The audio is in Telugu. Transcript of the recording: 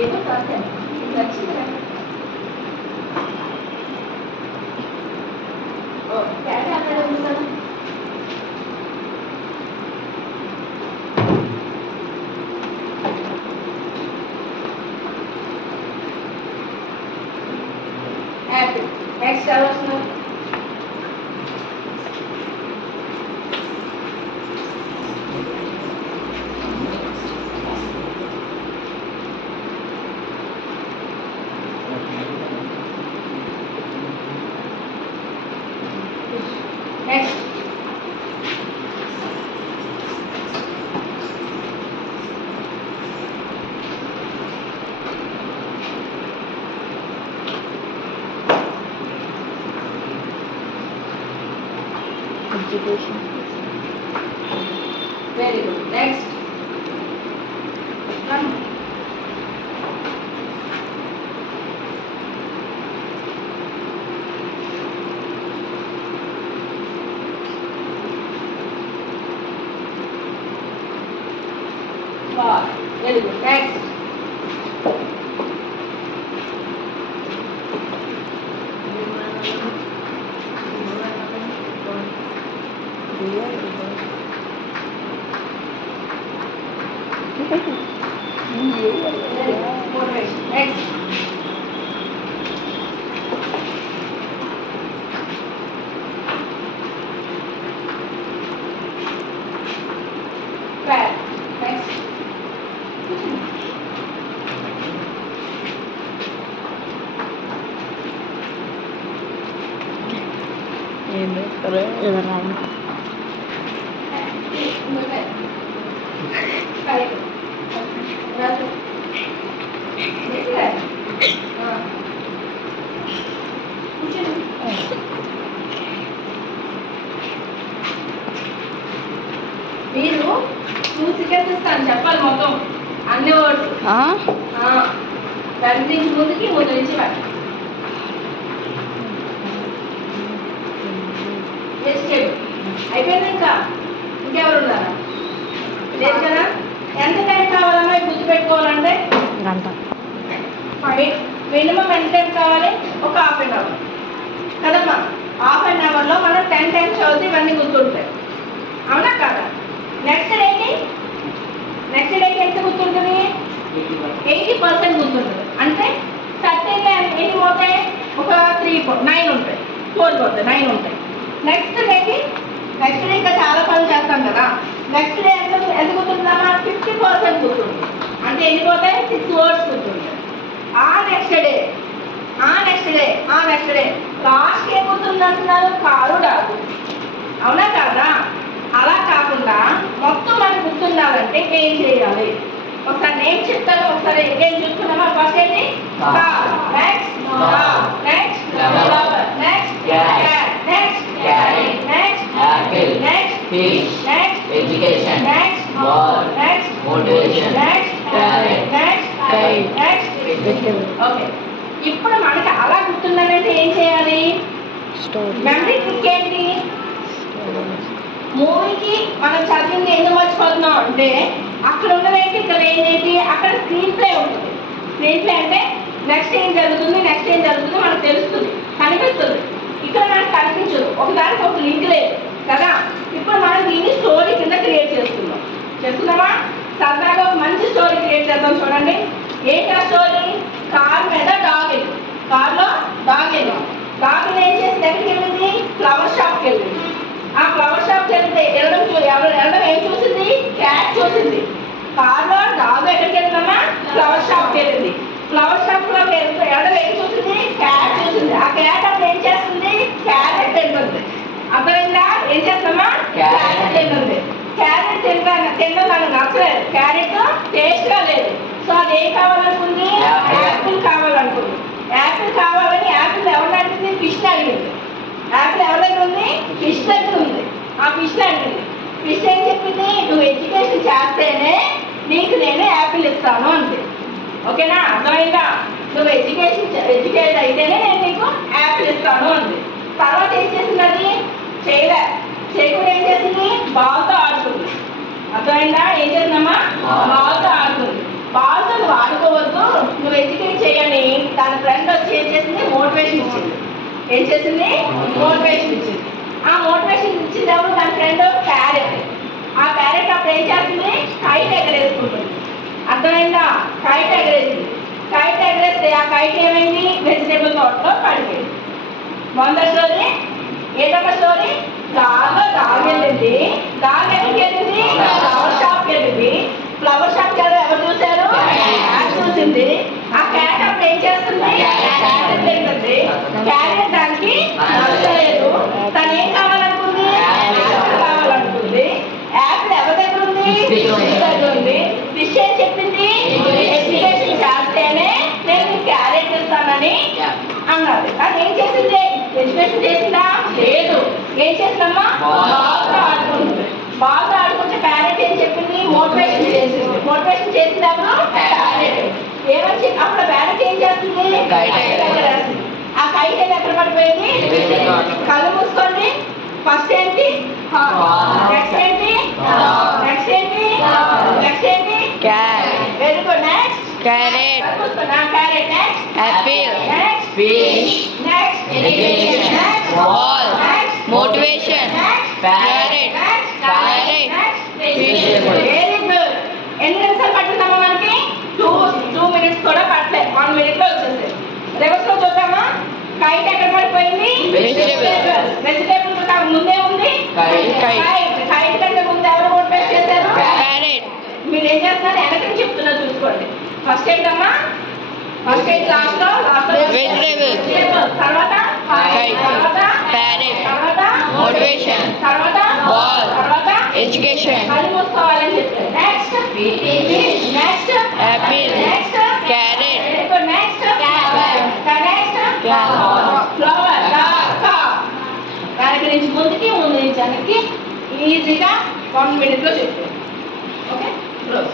ఏదో రాశాను నచ్చిందా ఓ క్యాట్ అక్కడ ఉంది కదా యాపిల్ నెక్స్ట్ ఎలా వస్తుంది next education. very good next come wow very good next motivation next fair next Ini keren, beneran. మీరు 2 seconds ఇస్తాను చెప్పాలి మొత్తం అన్ని వర్డ్స్ దాని నుంచి ముందుకి ముందు నుంచి వాటి అయిపోయింది ఇంకెవరు ఉన్నారా లేదు కదా ఎంత టైం కావాలమ్మా గుర్తు పెట్టుకోవాలంటే గంట మినిమం ఎంత టైం కావాలి ఒక హాఫ్ అన్ అవర్ కదమ్మా హాఫ్ అన్ అవర్లో మనం 10 times చదివితే ఇవన్నీ గుర్తుంటాయి అవునా కాదా నెక్స్ట్ డేకి ఎంత గుర్తుంటుంది 80% గుర్తుంటుంది అంటే 30 ఎన్ని పోతాయి ఒక 9 ఉంటాయి 4 పోతాయి 9 ఉంటాయి నెక్స్ట్ డే ఇంకా చాలా పనులు చేస్తాం కదా నెక్స్ట్ డే ఎంత గుర్తుంటుందమ్మా 50% గుర్తుంది అంటే ఎన్ని పోతాయి 6 words గుర్తుంటాయి ఆ నెక్స్ట్ డే లాస్ట్ ఏం గుర్తుంది అంటున్నారు కారు డాగు అవునా కాదా అలా కాకుండా మొత్తం మనకు గుర్తుండాలంటే ఏం చేయాలి ఒకసారి నేను చెప్తాను ఒకసారి ఏం చూసుకున్నామా ఫస్ట్ ఏంటి next next next next next apple next fish next education next war next motivation next talent next pride next education okay ఇప్పుడు మనకి అలా గుర్తుండాలంటే ఏం చేయాలి Story. మెమరీ ట్రిక్ ఏంటి మూవీకి మనం చదివింది ఎందుకు మర్చిపోతున్నాం అంటే అక్కడ ఉన్నదేంటి ఇక్కడ ఏంటి అక్కడ స్క్రీన్ ప్లే ఉంటుంది స్క్రీన్ ప్లే అంటే నెక్స్ట్ ఏం జరుగుతుంది మనకు తెలుస్తుంది కనిపిస్తుంది ఇక్కడ మనకు కనిపించదు ఒకదానికి ఒక లింక్ లేదు కదా ఇప్పుడు మనం దీన్ని స్టోరీ కింద క్రియేట్ చేస్తున్నామా సరదాగా ఒక మంచి స్టోరీ క్రియేట్ చేద్దాం చూడండి ఏంటి ఆ స్టోరీ కార్ మీద డాగ్ వెళ్ళి కార్లో డాగ్ ఏం చేసి ఎక్కడికి వెళ్ళింది ఫ్లవర్ షాప్కి వెళ్ళింది ఆ ఫ్లవర్ షాప్కి వెళ్తే వెళ్ళడం ఏం చూసింది క్యాట్ చూసింది కార్లో డాగ్ ఎక్కడికి వెళ్తామా ఫ్లవర్ షాప్కి వెళ్ళింది ఫ్లవర్ షాప్ లో వెళ్ళడం ఏం చూసింది క్యాట్ చూసింది ఆ క్యాట్ అప్పుడు ఏం చేస్తుంది క్యారెట్ తింటుంది అర్థమైందా ఏం చేస్తామా క్యారెట్ తింటుంది క్యారెట్ తినడం నాకు నచ్చలేదు క్యారెట్ టేస్ట్ గా లేదు సో అది ఏం కావాలనుకుంది యాపిల్ కావాలనుకుంది యాపిల్ కావాలని యాపిల్ ఎవరిని అడిగింది ఫిష్ అడిగింది యాపిల్ ఎవరి దగ్గర ఉంది ఫిష్ దగ్గర ఉంది ఆ ఫిష్ అడిగింది ఫిష్ ఏం చెప్పింది నువ్వు ఎడ్యుకేషన్ చేస్తేనే నీకు నేను యాపిల్ ఇస్తాను అంతే ఓకేనా అర్థమైందా నువ్వు ఎడ్యుకేట్ అయితేనే నేను నీకు యాపిల్ ఇస్తాను అంది తర్వాత ఏం చేసింది చేయకుండా ఏం చేసింది బాల్తో ఆడుకుంది అర్థమైందా ఏం చేసిందమ్మా బాల్తో ఆడుకుంది బాల్తో నువ్వు ఆడుకోవద్దు తన ఫ్రెండ్ వచ్చి ఏం చేసింది, మోటివేషన్ ఇచ్చింది. ఏం చేసింది, మోటివేషన్ ఇచ్చింది. ఆ మోటివేషన్ ఇచ్చింది ఎవరు, తన ఫ్రెండ్ క్యారెట్. ఆ క్యారెట్ అప్పుడు ఏం చేస్తుంది, కైట్ ఎగరేసుకుంటుంది. అర్థమైందా, కైట్ ఎగరేసింది. కైట్ ఎగరేస్తే ఆ కైట్ ఏమైంది, వెజిటేబుల్ తోటలో పడిపోయింది. వంద స్టోరీ ఏదొక స్టోరీ, డాగ్ వెళ్ళింది. డాగ్ ఎక్కడికి వెళ్ళింది, ఫ్లవర్ షాప్కి వెళ్ళింది. ఫ్లవర్ షాప్ ఎవరు చూశారు, క్యాట్ చూసింది. ఆ క్యాట్ అప్పుడు ఏం చేస్తుంది, క్యారెట్ తింటుంది. క్యారెట్ దానికి నచ్చలేదు. తను ఏం కావాలనుకుంది, యాపిల్ కావాలనుకుంది. యాపిల్ ఎవరి దగ్గర ఉంది, ఫిష్ దగ్గర ఉంది. ఫిష్ ఏం చెప్పింది, ఎడ్యుకేషన్ చేస్తేనే నేను క్యారెట్ ఇస్తానని అన్నది. అది ఏం చేసింది, ఎడ్యుకేషన్ చేసిందా, లేదు. ఏం చేసిందమ్మా, బాగా ఆడుకుంటుంది. బాగా ఆడుకుంటే క్యారెట్ ఏం చెప్పింది, మోటివేషన్ చేసింది. మోటివేషన్ చేసింది ఎవరు, క్యారెట్. ఏమని చెప్పి అప్పుడు క్యారెట్ ఏం చేస్తుంది, ఆ కైట్ ఎక్కడ పడిపోయింది, కళ్ళు మూసుకోండి. ఫస్ట్ ఏంటి, నెక్స్ట్ ఏంటి, నెక్స్ట్ ఏంటి, నెక్స్ట్ ఏంటి, very good. Next carrot, carrot. Next Apple, next fish, next education, next ball, next motivation, carrot, carrot, fish. Very good. ఎన్ని నిమిషాలు పట్టిందమ్మా మనకి, 2 minutes కూడా పట్టలేదు. 1 minute లో వచ్చేసి రివర్స్ లో చూద్దామా. కైట్ ఎక్కడ పడిపోయింది, వెజిటేబుల్. వెజిటేబుల్ ముందే ఉంది, కైట్ కంటే ముందు ఎవరు మోటివేట్ చేశారు, క్యారెట్. మీరు ఏం చేస్తున్నారు, వెనకని చెప్తున్నా చూసుకోండి. ఫస్ట్ ఏంటమ్మా, ఫస్ట్ ఏంటి, లాస్ట్ లో వెజిటేబుల్, తర్వాత తర్వాత క్యారెట్, తర్వాత మోటివేషన్, తర్వాత బాల్, తర్వాత ఎడ్యుకేషన్, కళ్ళు మూసుకోవాలని చెప్తారు. Next next Apple, next carrot, next flower. Flower. వెనక నుంచి ముందుకి, ముందు నుంచి వెనక్కి ఈజీగా 1 minute లో చెప్తారు. Okay, close.